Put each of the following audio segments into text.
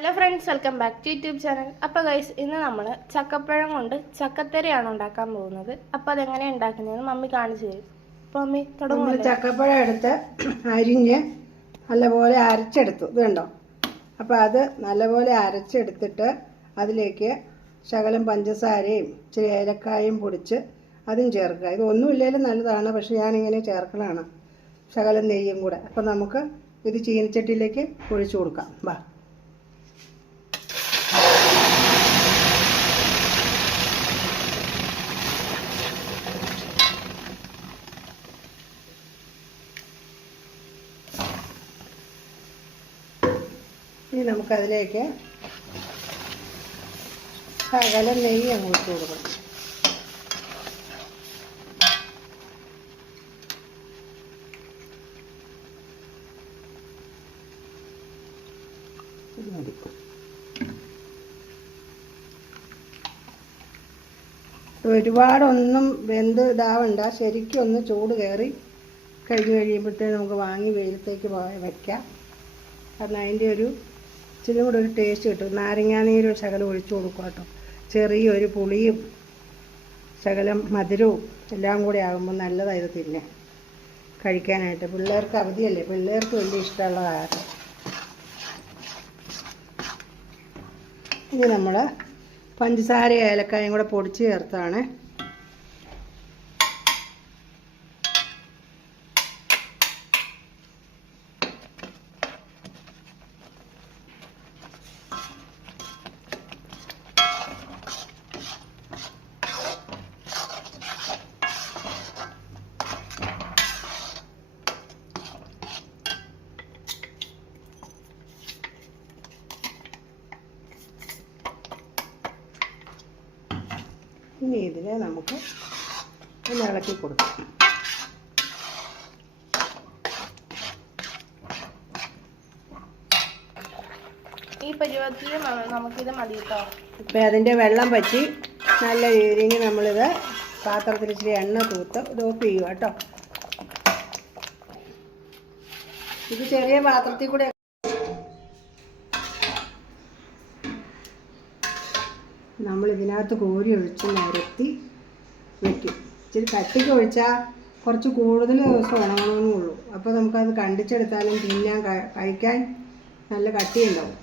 Hello friends, welcome back to YouTube channel. അപ്പോൾ guys, ഇന്ന് നമ്മൾ ചക്കപ്പഴം കൊണ്ട് ചക്കത്തരയാണ് ഉണ്ടാക്കാൻ പോകുന്നത്. അപ്പോൾ അതെങ്ങനെയാണ് ഉണ്ടാക്കുന്നതെന്ന് മമ്മി കാണിച്ചു തരും. അപ്പോൾ മമ്മി തുടങ്ങും. ചക്കപ്പഴം എടുത്ത് അരിഞ്ഞ് നല്ലപോലെ അരച്ചെടുത്തു. ഇത് കണ്ടോ? അപ്പോൾ അത് നല്ലപോലെ അരച്ചെടുത്തിട്ട് അതിലേക്ക് ശകലം പഞ്ചസാരയും ഇച്ചിരി ഏലക്കായും പൊടിച്ച് അതും ചേർക്കുക. ഇതൊന്നുമില്ലെങ്കിലും നല്ലതാണ്, പക്ഷെ ഞാനിങ്ങനെ ചേർക്കലാണ്, ശകലം നെയ്യും കൂടെ. അപ്പോൾ നമുക്ക് ഇത് ചീനിച്ചട്ടിയിലേക്ക് ഒഴിച്ചു കൊടുക്കാം. വാ. ഇനി നമുക്കതിലേക്ക് ശകലം നെയ്യ് അങ്ങോട്ട് കൊടുക്കണം. ഒരുപാടൊന്നും വെന്ത് ഇതാവണ്ട, ശരിക്കും ഒന്ന് ചൂട് കയറി കഴിയുമ്പോഴത്തേക്ക് നമുക്ക് വാങ്ങി വെയിലത്തേക്ക് വയ്ക്കാം. കാരണം അതിൻ്റെ ഒരു ഇച്ചിരി കൂടെ ഒരു ടേസ്റ്റ് കിട്ടും. നാരങ്ങാനീരും ശകലം ഒഴിച്ചു കൊടുക്കുക കേട്ടോ. ചെറിയൊരു പുളിയും ശകലം മധുരവും എല്ലാം കൂടി ആകുമ്പോൾ നല്ലതായത് തിന്നെ കഴിക്കാനായിട്ട്. പിള്ളേർക്ക് അവധിയല്ലേ, പിള്ളേർക്ക് വലിയ ഇഷ്ടമുള്ള കാരണം. ഇനി നമ്മൾ പഞ്ചസാര ഏലക്കായും കൂടെ പൊടിച്ച് ചേർത്താണ്. ഇനി ഇതിനെ നമുക്ക് ഒന്ന് ഇളക്കി കൊടുക്കാം. ഈ പരുവത്തിൽ നമുക്കിത് മതി കേട്ടോ. ഇപ്പം അതിൻ്റെ വെള്ളം പറ്റി നല്ല രീതിയിൽ നമ്മളിത് പാത്രത്തിൽ ഇച്ചിരി എണ്ണ തൂത്ത് ഇത് ഓഫ് ചെയ്യുക കേട്ടോ. ഇത് ചെറിയ പാത്രത്തിൽ കൂടെ നമ്മൾ ഇതിനകത്ത് കോരി ഒഴിച്ച് നിരത്തി വയ്ക്കും. ഇച്ചിരി കട്ടിക്ക് ഒഴിച്ചാൽ കുറച്ച് കൂടുതൽ ദിവസം ഉണങ്ങണമെന്നുള്ളൂ. അപ്പോൾ നമുക്കത് കണ്ടിച്ചെടുത്താലും തിന്നാൻ കഴിക്കാൻ നല്ല കട്ടിയുണ്ടാവും.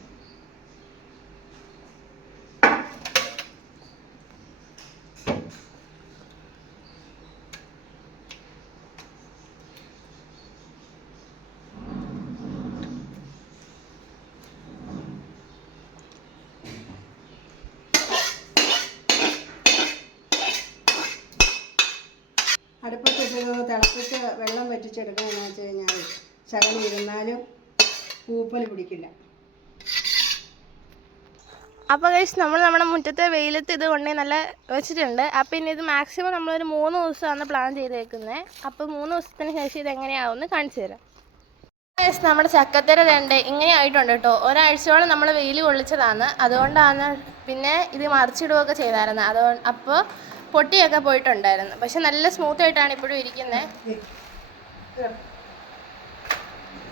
അടുപ്പത്തിട്ട് തിളപ്പിച്ച് വെള്ളം വറ്റിച്ചെടുക്കണമെന്ന് വെച്ച് കഴിഞ്ഞാൽ ശകലം ഇരുന്നാലും പൂപ്പൽ പിടിക്കില്ല. അപ്പോൾ ഗൈസ്, നമ്മുടെ മുറ്റത്തെ വെയിലത്ത് ഇത് കൊണ്ടേ നല്ല വെച്ചിട്ടുണ്ട്. അപ്പോൾ ഇനി ഇത് മാക്സിമം നമ്മളൊരു 3 ദിവസമാണ് പ്ലാൻ ചെയ്തേക്കുന്നത്. അപ്പോൾ 3 ദിവസത്തിന് ശേഷം ഇത് എങ്ങനെയാവുമെന്ന് കാണിച്ചു തരാം. ഗൈസ്, നമ്മുടെ ചക്കത്തര വേണ്ടേ ഇങ്ങനെ ആയിട്ടുണ്ട് കേട്ടോ. ഒരാഴ്ചയോളം നമ്മൾ വെയിൽ കൊള്ളിച്ചതാണ്, അതുകൊണ്ടാണ്. പിന്നെ ഇത് മറിച്ചിടുകയൊക്കെ ചെയ്തായിരുന്നു, അതുകൊണ്ട് അപ്പോൾ പൊട്ടിയൊക്കെ പോയിട്ടുണ്ടായിരുന്നു. പക്ഷെ നല്ല സ്മൂത്ത് ആയിട്ടാണ് ഇപ്പോഴും ഇരിക്കുന്നത്.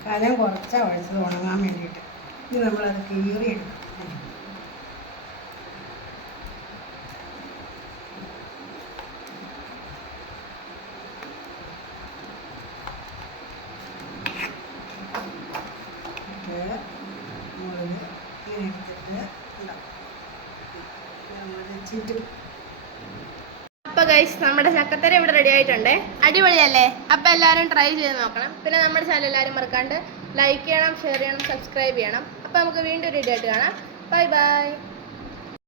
കനം കുറച്ചാൽ ഒഴിച്ചത് ഉണങ്ങാൻ വേണ്ടിയിട്ട് ഇത് നമ്മളത് കീറിയെടുക്കും. അപ്പോൾ ഗൈസ്, നമ്മുടെ ചക്കത്തര ഇവിടെ റെഡി ആയിട്ടുണ്ട്. അടിപൊളിയല്ലേ? അപ്പോൾ എല്ലാവരും ട്രൈ ചെയ്ത് നോക്കണം. പിന്നെ നമ്മുടെ ചാനൽ എല്ലാവരും മറക്കാണ്ട് ലൈക്ക് ചെയ്യണം, ഷെയർ ചെയ്യണം, സബ്സ്ക്രൈബ് ചെയ്യണം. അപ്പോൾ നമുക്ക് വീണ്ടും ഒരു വീഡിയോ ആയിട്ട് കാണാം. Bye bye.